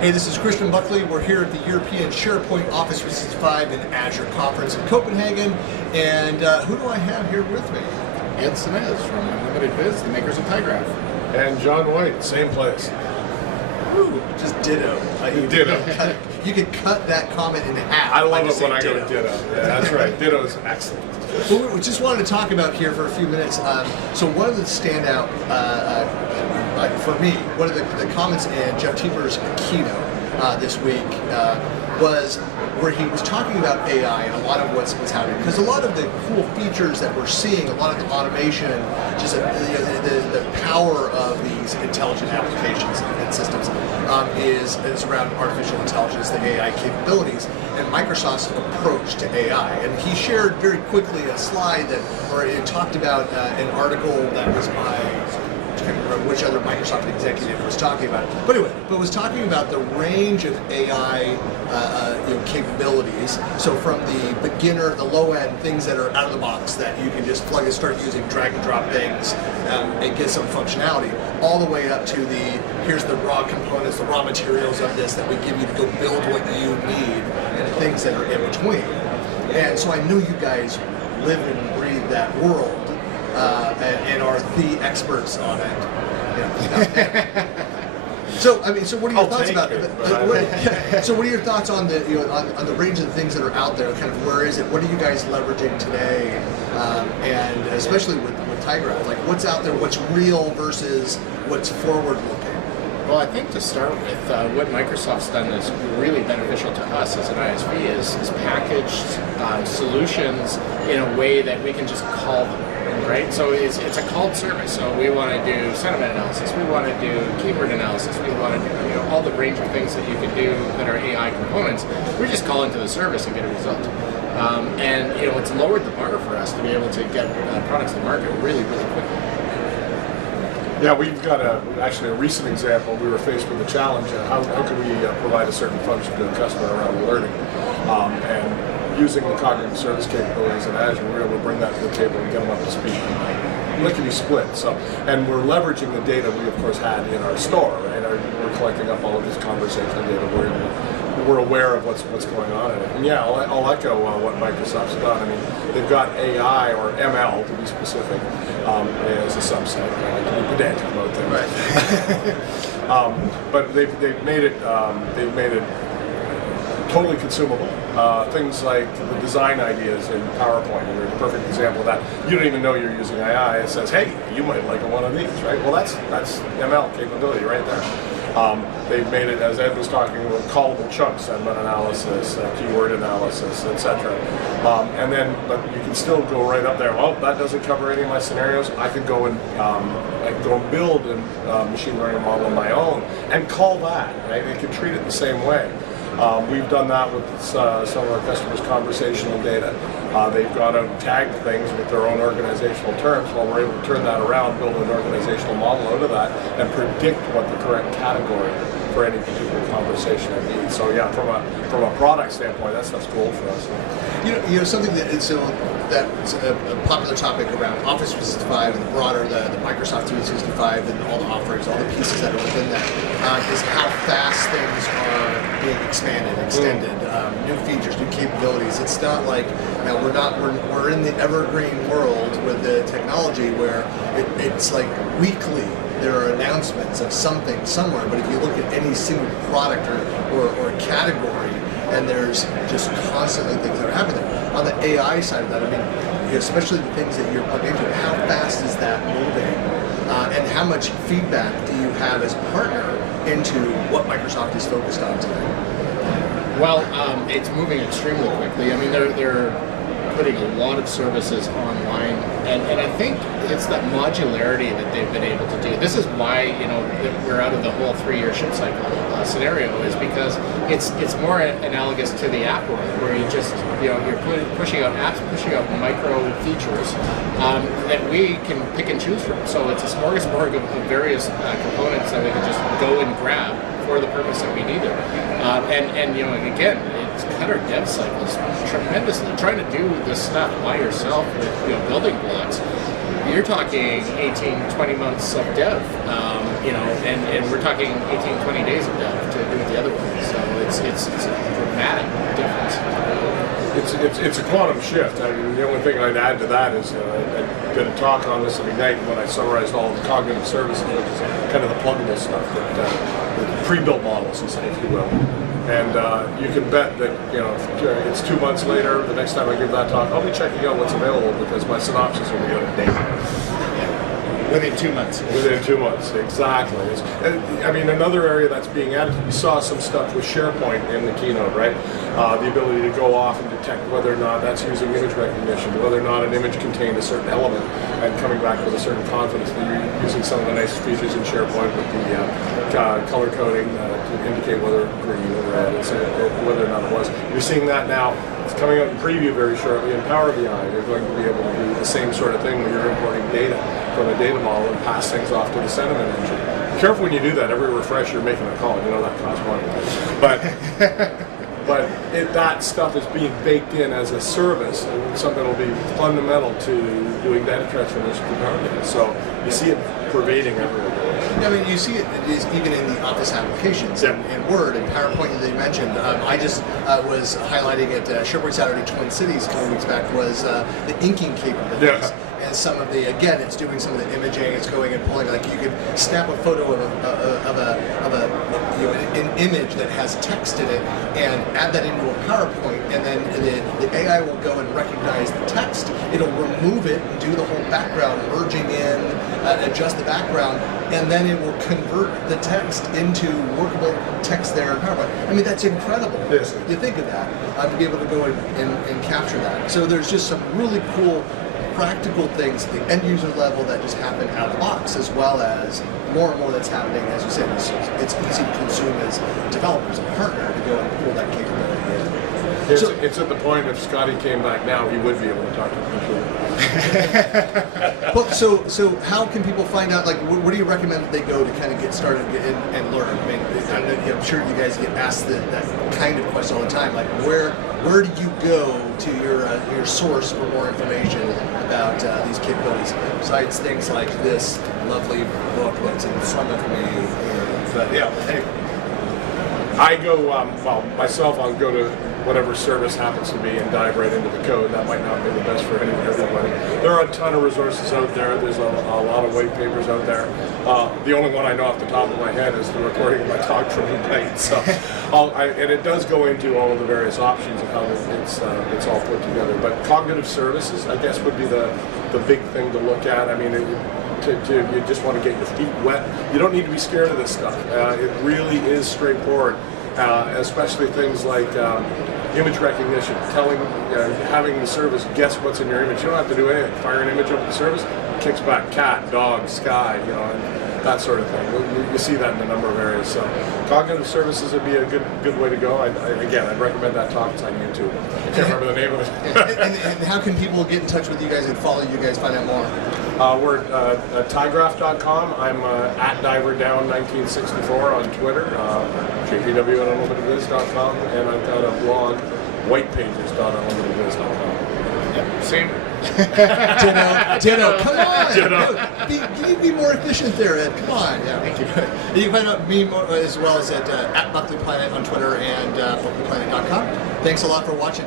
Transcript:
Hey, this is Christian Buckley. We're here at the European SharePoint Office 365 and Azure Conference in Copenhagen. And who do I have here with me? Ed Senez from UnlimitedViz, the makers of tyGraph. And John White, same place. Ooh, just ditto. Ditto. You could cut that comment in half. I love it when I go to ditto. Yeah, that's right. Ditto is excellent. Well, we just wanted to talk about here for a few minutes. So one of the standout, for me, one of the comments in Jeff Teeper's keynote this week was where he was talking about AI and a lot of what's happening. Because a lot of the cool features that we're seeing, a lot of the automation, just the power of these intelligent applications and systems is around artificial intelligence, the AI capabilities, and Microsoft's approach to AI. And he shared very quickly a slide where it talked about an article that was by, I can't remember which other Microsoft executive was talking about it. But anyway, was talking about the range of AI capabilities. So from the beginner, the low end, things that are out of the box that you can just plug and start using, drag and drop things and get some functionality, all the way up to here's the raw components, the raw materials of this that we give you to go build what you need, and things that are in between. And so I know you guys live and breathe that world. And are the experts on it. So what are your thoughts about it? So what are your thoughts on on the range of things that are out there? Kind of where is it? What are you guys leveraging today? And especially with tyGraph, like what's out there? What's real versus what's forward looking? Well, I think to start with, what Microsoft's done is really beneficial to us as an ISV is packaged solutions in a way that we can just call them. Right, so it's a called service. So we want to do sentiment analysis, we want to do keyword analysis, we want to do all the range of things that you can do that are AI components. We just call into the service and get a result. And it's lowered the bar for us to be able to get products to market really, really quickly. Yeah, we've got actually a recent example. We were faced with a challenge. How can we provide a certain function to a customer around alerting? And using the cognitive service capabilities in Azure, we were able to bring that to the table and get them up to speed. Lickety split. And we're leveraging the data we, of course, had in our store. Right? We're collecting up all of this conversational data. We're aware of what's going on in it. And yeah, I'll echo what Microsoft's done. I mean, they've got AI or ML to be specific as a subset. I like to be pedantic about things. Right. But they've made it totally consumable. Things like the design ideas in PowerPoint are a perfect example of that. You don't even know you're using AI. It says, hey, you might like one of these, right? Well, that's ML capability right there. They've made it, as Ed was talking about, callable chunks, sentiment analysis, keyword analysis, etc. But you can still go right up there. Well, that doesn't cover any of my scenarios. I could go and build a machine learning model of my own and call that. Right? They can treat it the same way. We've done that with some of our customers' conversational data. They've gone out and tagged things with their own organizational terms. While we're able to turn that around, build an organizational model out of that, and predict what the correct category for any particular conversation would be. So yeah, from a product standpoint, that stuff's gold for us. Something that's a popular topic around Office 365 and the broader the Microsoft 365 and all the offerings, all the pieces that are within that, is how fast things are being expanded, extended, new features, new capabilities. It's not like we're in the evergreen world with the technology where it's like weekly. There are announcements of something somewhere, but if you look at any single product or category, and there's just constantly things that are happening there. On the AI side of that, I mean, especially the things that you're plugged into, how fast is that moving? And how much feedback do you have as a partner into what Microsoft is focused on today? Well, it's moving extremely quickly. I mean, they're putting a lot of services online, and I think it's that modularity that they've been able to do. This is why we're out of the whole 3-year ship cycle scenario, is because it's more analogous to the app world, where you just you're pushing out apps, pushing out micro features that we can pick and choose from. So it's a smorgasbord of various components that we can just go and grab for the purpose that we need it. And again, it's cut our dev cycles tremendously. Trying to do this stuff by yourself with building blocks you're talking 18, 20 months of dev, and we're talking 18, 20 days of dev to do with the other one. So it's a dramatic difference. It's a quantum shift. I mean, the only thing I'd add to that is I did a talk on this at Ignite when I summarized all the cognitive services, which is kind of the pluggable stuff, the pre-built models, if you will. And you can bet that if it's 2 months later, the next time I give that talk, I'll be checking out what's available because my synopsis will be out of date. Within 2 months. Within 2 months, exactly. I mean, another area that's being added, you saw some stuff with SharePoint in the keynote, right? The ability to go off and detect whether or not that's using image recognition, whether or not an image contained a certain element, and coming back with a certain confidence that you're using some of the nice features in SharePoint with the color coding to indicate whether green or red, whether or not it was. You're seeing that now. It's coming out in preview very shortly in Power BI. You're going to be able to do the same sort of thing when you're importing data from a data model and pass things off to the sentiment engine. Be careful when you do that. Every refresh you're making a call. You know that costs money. But that stuff is being baked in as a service, and something that will be fundamental to doing data transformation through Power BI. So you see it pervading everywhere. I mean, you see it even in the Office applications and Word and PowerPoint that they mentioned. I just was highlighting at SharePoint Saturday Twin Cities a couple weeks back was the inking capabilities. Yeah. And some of the, again, it's doing some of the imaging. It's going and pulling, like you could snap a photo of an image that has text in it and add that into a PowerPoint, and then the AI will go and recognize the text. It'll remove it and do the whole background, merging in, adjust the background, and then it will convert the text into workable text there in PowerPoint. I mean, that's incredible. Yes. You think of that, to be able to go and capture that. So there's just some really cool practical things at the end user level that just happen out of the box, as well as more and more that's happening, as you said, it's easy to consume as developers, a partner, to go and pull that capability in. It's at the point if Scotty came back now, he would be able to talk to the computer. Well, so how can people find out, like, where do you recommend that they go to kind of get started and learn? I mean, I'm sure you guys get asked that kind of question all the time, like, where do you go to your source for more information about these capabilities, besides things like this lovely book that's in front of me? But yeah, anyway. I go, myself, I'll go to whatever service happens to be and dive right into the code. That might not be the best for everybody. There are a ton of resources out there. There's a lot of white papers out there. The only one I know off the top of my head is the recording of my talk from Ignite. So, and it does go into all of the various options of how it's all put together. But cognitive services, I guess, would be the big thing to look at. I mean, you just want to get your feet wet. You don't need to be scared of this stuff. It really is straightforward, especially things like image recognition, having the service guess what's in your image. You don't have to do anything. Fire an image up the service, kicks back cat, dog, sky, and that sort of thing. You see that in a number of areas. So cognitive services would be a good way to go. I'd recommend that talk. It's on YouTube. I can't remember the name of it. and how can people get in touch with you guys and follow you guys, find out more? We're at tygraph.com. I'm at diverdown1964 on Twitter, jpw at UnlimitedViz.com, and I've got a blog, whitepages.unlimitedviz.com. Yep, same. Ditto. Come on. Ditto. You be more efficient there, Ed. Come on. Yeah, thank you. You can find out me as well as at Buckley Planet on Twitter and buckleyplanet.com. Thanks a lot for watching.